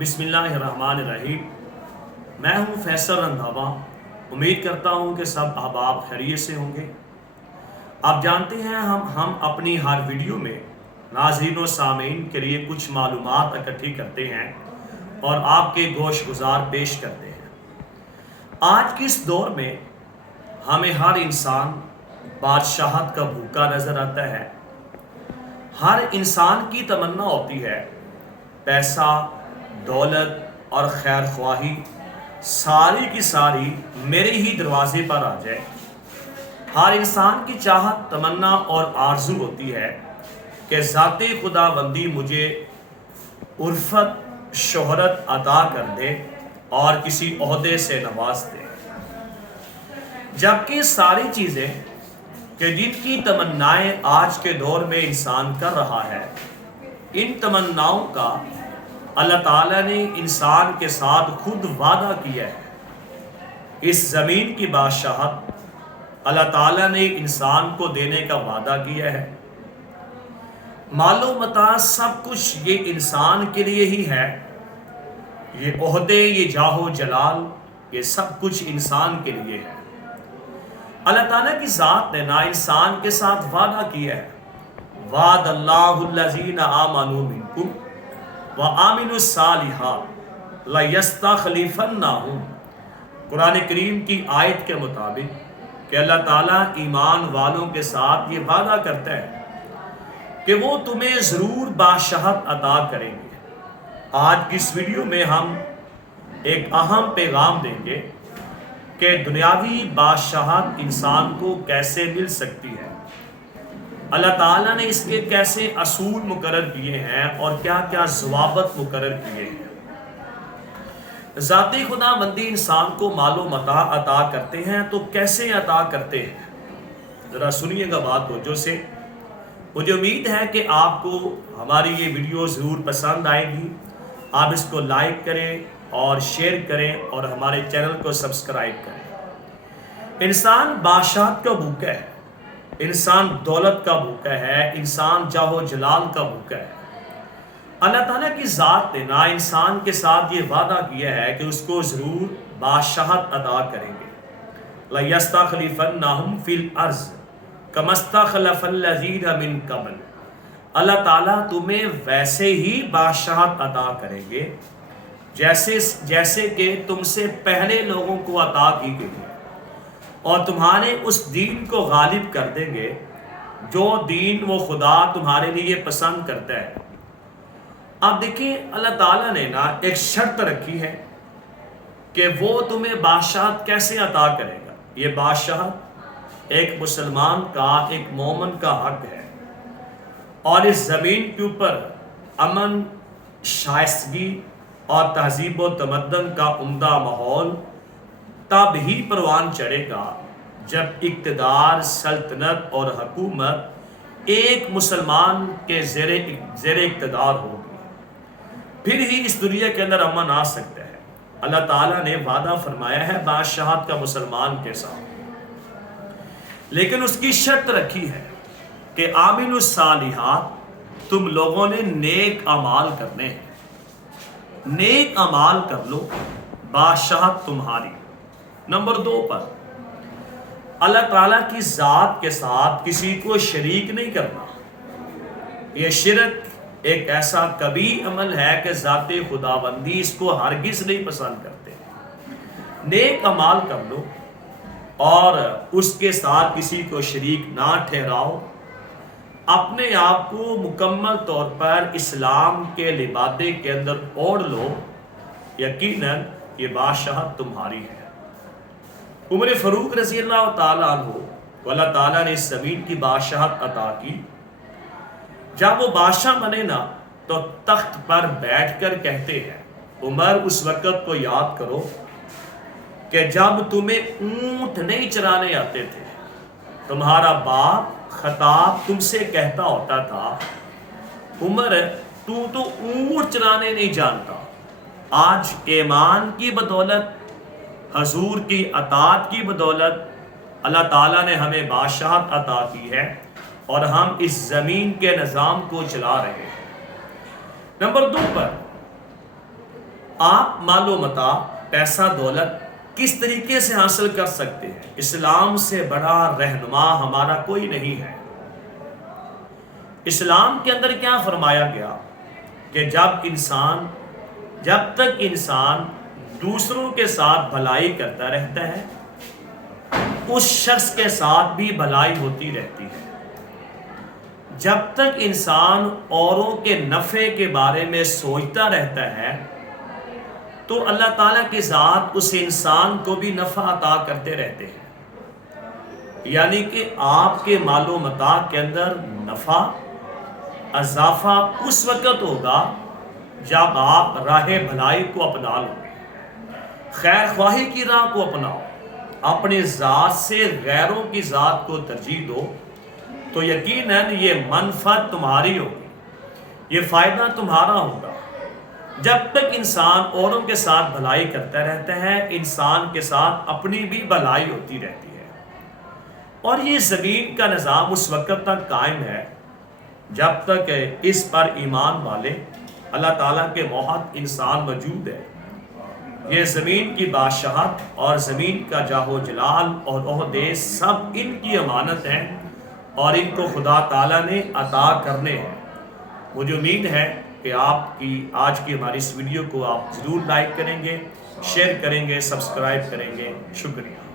بسم اللہ الرحمن الرحیم۔ میں ہوں فیصل رندھاوا۔ امید کرتا ہوں کہ سب احباب خیریت سے ہوں گے۔ آپ جانتے ہیں ہم اپنی ہر ویڈیو میں ناظرین و سامعین کے لیے کچھ معلومات اکٹھی کرتے ہیں اور آپ کے گوش گزار پیش کرتے ہیں۔ آج کے اس دور میں ہمیں ہر انسان بادشاہت کا بھوکا نظر آتا ہے۔ ہر انسان کی تمنا ہوتی ہے پیسہ، دولت اور خیر خواہی ساری کی ساری میرے ہی دروازے پر آ جائے۔ ہر انسان کی چاہت، تمنا اور آرزو ہوتی ہے کہ ذات خدا بندی مجھے عرفت، شہرت عطا کر دے اور کسی عہدے سے نواز دے۔ جبکہ ساری چیزیں کہ جن کی تمنائیں آج کے دور میں انسان کر رہا ہے، ان تمناؤں کا اللہ تعالیٰ نے انسان کے ساتھ خود وعدہ کیا ہے۔ اس زمین کی بادشاہت اللہ تعالیٰ نے انسان کو دینے کا وعدہ کیا ہے۔ مال و متاع سب کچھ یہ انسان کے لیے ہی ہے۔ یہ عہدے، یہ جاہ و جلال، یہ سب کچھ انسان کے لیے ہے۔ اللہ تعالیٰ کی ذات نے نا انسان کے ساتھ وعدہ کیا ہے۔ وعد اللہ الذین آمنوا منکم وعملوا الصالحات لَيَسْتَخْلِفَنَّهُمْ۔ قرآن کریم کی آیت کے مطابق کہ اللہ تعالیٰ ایمان والوں کے ساتھ یہ وعدہ کرتا ہے کہ وہ تمہیں ضرور بادشاہت عطا کریں گے۔ آج کی اس ویڈیو میں ہم ایک اہم پیغام دیں گے کہ دنیاوی بادشاہت انسان کو کیسے مل سکتی ہے، اللہ تعالیٰ نے اس کے کیسے اصول مقرر کیے ہیں اور کیا کیا ضوابط مقرر کیے ہیں۔ ذات خدا بندی انسان کو مال و متاع عطا کرتے ہیں تو کیسے عطا کرتے ہیں، ذرا سنیے گا بات توجہ سے۔ مجھے امید ہے کہ آپ کو ہماری یہ ویڈیو ضرور پسند آئے گی۔ آپ اس کو لائک کریں اور شیئر کریں اور ہمارے چینل کو سبسکرائب کریں۔ انسان بادشاہت کا بھوکا ہے، انسان دولت کا بھوکا ہے، انسان جاہ و جلال کا بھوکا ہے۔ اللہ تعالیٰ کی ذات نے نا انسان کے ساتھ یہ وعدہ کیا ہے کہ اس کو ضرور بادشاہت عطا کریں گے۔ لَيَسْتَخْلِفَنَّهُمْ فِي الْأَرْضِ كَمَا اسْتَخْلَفَ الَّذِينَ مِن قَبْلُ۔ اللہ تعالیٰ تمہیں ویسے ہی بادشاہت عطا کریں گے جیسے کہ تم سے پہلے لوگوں کو عطا کی گئی ہے، اور تمہارے اس دین کو غالب کر دیں گے جو دین وہ خدا تمہارے لیے پسند کرتا ہے۔ اب دیکھیں، اللہ تعالیٰ نے نا ایک شرط رکھی ہے کہ وہ تمہیں بادشاہت کیسے عطا کرے گا۔ یہ بادشاہت ایک مسلمان کا، ایک مومن کا حق ہے، اور اس زمین کے اوپر امن، شائستگی اور تہذیب و تمدن کا عمدہ ماحول تب ہی پروان چڑھے گا جب اقتدار، سلطنت اور حکومت ایک مسلمان کے زیر اقتدار ہوگی، پھر ہی اس دنیا کے اندر امن آ سکتا ہے۔ اللہ تعالیٰ نے وعدہ فرمایا ہے بادشاہت کا مسلمان کے ساتھ، لیکن اس کی شرط رکھی ہے کہ عامل الصالحات، تم لوگوں نے نیک اعمال کرنے ہیں۔ نیک اعمال کر لو، بادشاہت تمہاری۔ نمبر 2 پر اللہ تعالیٰ کی ذات کے ساتھ کسی کو شریک نہیں کرنا۔ یہ شرک ایک ایسا کبھی عمل ہے کہ ذات خداوندی اس کو ہرگز نہیں پسند کرتے۔ نیک اعمال کر لو اور اس کے ساتھ کسی کو شریک نہ ٹھہراؤ۔ اپنے آپ کو مکمل طور پر اسلام کے لبادے کے اندر اوڑھ لو، یقیناً یہ بادشاہت تمہاری ہے۔ عمر فاروق رضی اللہ تعالیٰ عنہ کو اللہ تعالیٰ نے اس زمین کی بادشاہت عطا کی۔ جب وہ بادشاہ بنے نا تو تخت پر بیٹھ کر کہتے ہیں، عمر اس وقت کو یاد کرو کہ جب تمہیں اونٹ نہیں چرانے آتے تھے، تمہارا باپ خطاب تم سے کہتا ہوتا تھا، عمر تو اونٹ چرانے نہیں جانتا۔ آج ایمان کی بدولت، حضور کی اطاعت کی بدولت اللہ تعالیٰ نے ہمیں بادشاہت عطا کی ہے اور ہم اس زمین کے نظام کو چلا رہے ہیں۔ نمبر 2 پر آپ مال و متاع، پیسہ دولت کس طریقے سے حاصل کر سکتے ہیں؟ اسلام سے بڑا رہنما ہمارا کوئی نہیں ہے۔ اسلام کے اندر کیا فرمایا گیا کہ جب تک انسان دوسروں کے ساتھ بھلائی کرتا رہتا ہے، اس شخص کے ساتھ بھی بھلائی ہوتی رہتی ہے۔ جب تک انسان اوروں کے نفع کے بارے میں سوچتا رہتا ہے تو اللہ تعالیٰ کی ذات اس انسان کو بھی نفع عطا کرتے رہتے ہیں۔ یعنی کہ آپ کے مال و متاع کے اندر نفع، اضافہ اس وقت ہوگا جب آپ راہ بھلائی کو اپنا لو، خیر خواہی کی راہ کو اپناؤ، اپنے ذات سے غیروں کی ذات کو ترجیح دو، تو یقیناً یہ منفعت تمہاری ہوگی، یہ فائدہ تمہارا ہوگا۔ جب تک انسان اوروں کے ساتھ بھلائی کرتا رہتا ہے، انسان کے ساتھ اپنی بھی بھلائی ہوتی رہتی ہے۔ اور یہ زمین کا نظام اس وقت تک قائم ہے جب تک اس پر ایمان والے اللہ تعالیٰ کے موحد انسان موجود ہے۔ یہ زمین کی بادشاہت اور زمین کا جاہ و جلال اور عہدے سب ان کی امانت ہیں اور ان کو خدا تعالیٰ نے عطا کرنے ہیں۔ مجھے امید ہے کہ آپ کی آج کی ہماری اس ویڈیو کو آپ ضرور لائک کریں گے، شیئر کریں گے، سبسکرائب کریں گے۔ شکریہ۔